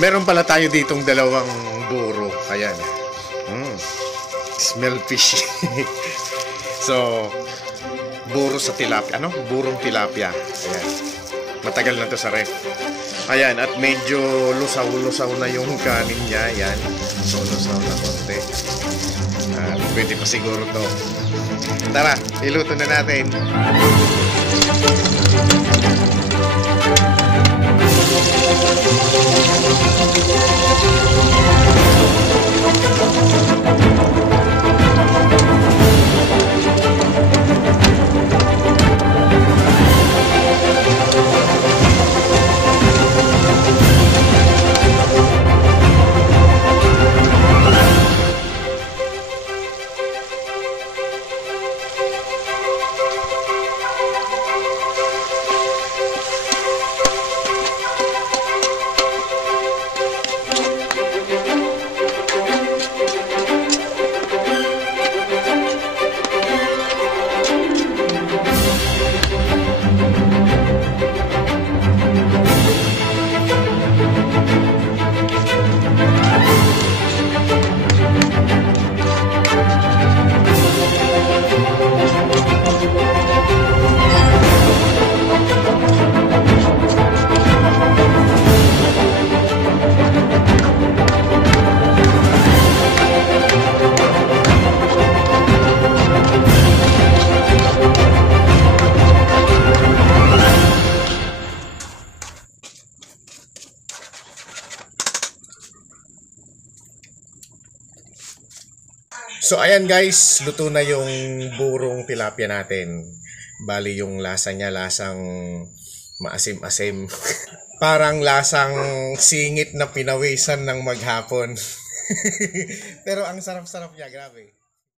Meron pala tayo ditong dalawang buro. Ayan. Smell fishy. So, buro sa tilapia. Ano? Burong tilapia. Ayan. Matagal na to sa ref. Ayan. At medyo lusaw-lusaw na yung kanin niya. Ayan. So, lusaw na konti. Pwede pa siguro to. Tara, iluto na natin. So ayan guys, luto na yung burong tilapia natin. Bali yung lasa niya, lasang maasim-asim. Parang lasang singit na pinawisan ng maghapon. Pero ang sarap-sarap niya, grabe.